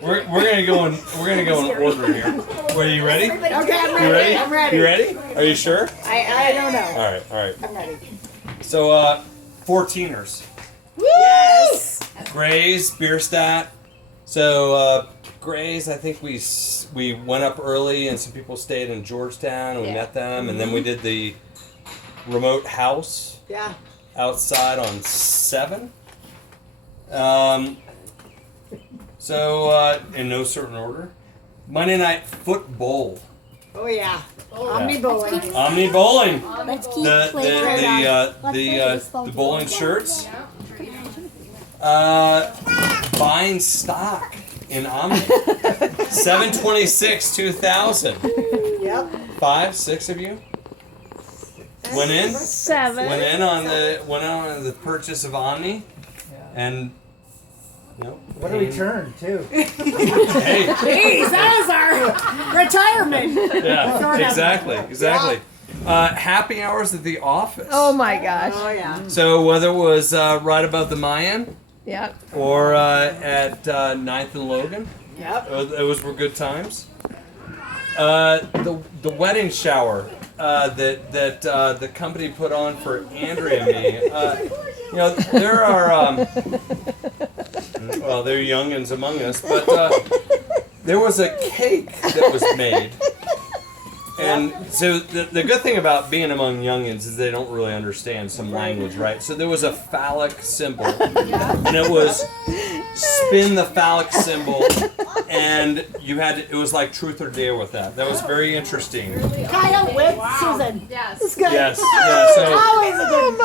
We're gonna go in order here. Are you ready? Okay, I'm ready. You ready? I'm ready. You ready? Are you sure? I don't know. All right. I'm ready. So 14ers. Yes. Grays, Bierstadt. So Grays, I think we went up early and some people stayed in Georgetown and we met them, and then we did the remote house. Yeah. Outside on 7. So in no certain order, Monday night football. Oh yeah. Omni bowling. Omni bowling. Let's keep The bowling shirts. Buying stock in Omni. 7/26/2000. Yep. 5, 6 of you went in. 7. Went on the purchase of Omni, and what a return too. Hey, Jeez, that was our retirement. yeah, exactly. Happy hours at the office. Oh my gosh. Oh yeah. So whether it was right above the Mayan Yep. or at 9th and Logan, Yep. those were good times. The wedding shower that the company put on for Andrea and me. There are there are youngins among us, but there was a cake that was made. And so the good thing about being among youngins is they don't really understand some language, right? So there was a phallic symbol, and it was spin the phallic symbol, and it was like truth or dare with that. That was very interesting. Kyle with Susan. Yes. It's good. Yes, yeah. Always a good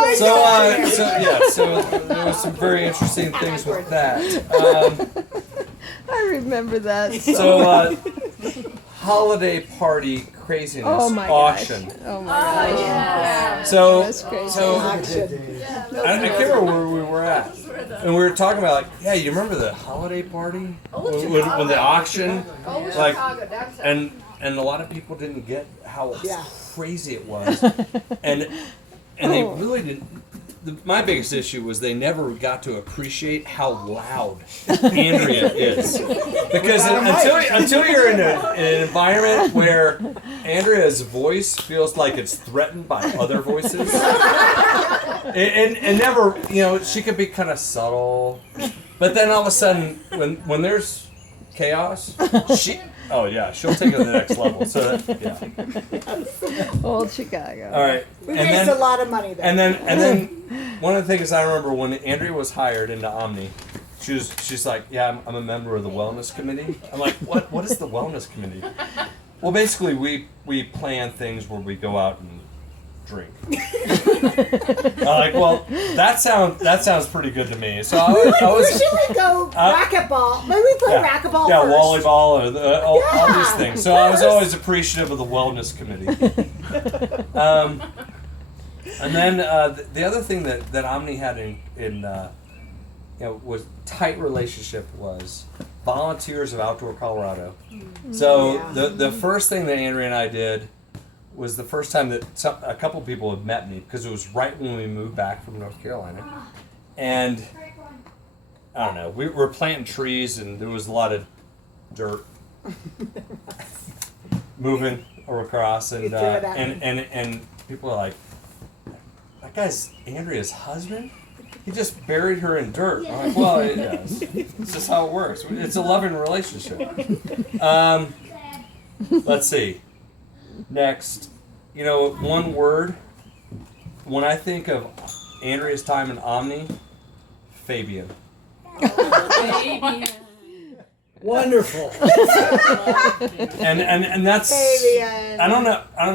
So there was some very interesting things with that. I remember that. So holiday party craziness auction. Gosh. Oh my gosh. Yeah. So That's crazy. I can't remember where we were at, and we were talking about you remember the holiday party when the auction, and a lot of people didn't get how crazy it was, and they really didn't. My biggest issue was they never got to appreciate how loud Andrea is, because until you're in an environment where Andrea's voice feels like it's threatened by other voices, and never, she could be kind of subtle, but then all of a sudden when there's chaos, she'll take it to the next level. So Old Chicago. all right. We raised a lot of money there. And then one of the things I remember when Andrea was hired into Omni, she's like, yeah, I'm a member of the wellness committee. I'm like, what is the wellness committee? Well, basically we plan things where we go out and drink. I'm like, well, that sounds pretty good to me. So I was usually go racquetball. Maybe we play racquetball first. Volleyball, or all these things. So I was always appreciative of the wellness committee. And then the other thing that Omni had in was tight relationship was Volunteers of Outdoor Colorado. So the first thing that Andrea and I did was the first time that a couple people had met me, because it was right when we moved back from North Carolina, and I don't know, we were planting trees and there was a lot of dirt moving across, and people are like, that guy's Andrea's husband? He just buried her in dirt. I'm like, well, it's just how it works. It's a loving relationship. Let's see. Next, one word. When I think of Andrea's time in Omni, Fabian. Wonderful. and that's Fabian. I don't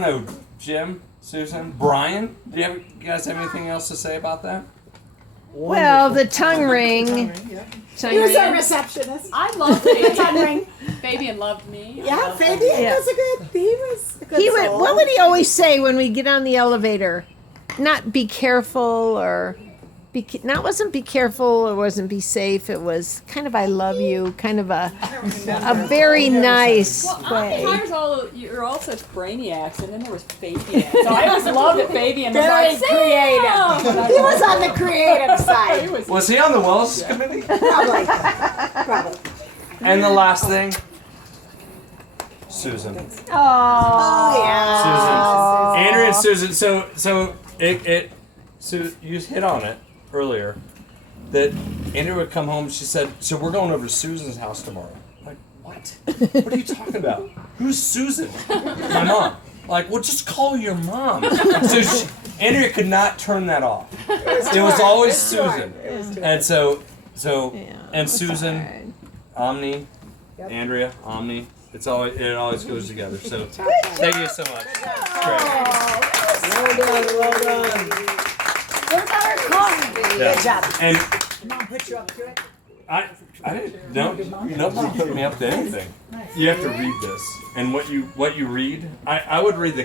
know, Jim, Susan, Brian. Do you guys have anything else to say about that? Well, the tongue ring. He was our receptionist. I loved it. Tongue ring. Fabian loved me. Yeah, Fabian was a good. He was a good He would. soul. What would he always say when we get on the elevator? Not be careful, or wasn't be careful, or wasn't be safe. It was kind of I love you, kind of a very nice way. You're all such brainiacs, and then there was Fabian. So I always loved that Fabian was Very like, creative. He was on the creative side. Was he on the wellness committee? Probably. And the last thing, Susan. Oh yeah. Susan. Andrea and Susan. So you hit on it earlier that Andrea would come home. She said, "So we're going over to Susan's house tomorrow." I'm like, what? What are you talking about? Who's Susan? My mom. Like, well, just call your mom. So Andrea could not turn that off. It was always Susan. And so and Susan, Omni, Andrea, Omni. It always goes together. So thank you so much. Great. Well done. What about our coffee? Yeah. Good job. And Mom put you up to it. I didn't. Nobody put me up to anything. You have to read this, and what you read. I would read the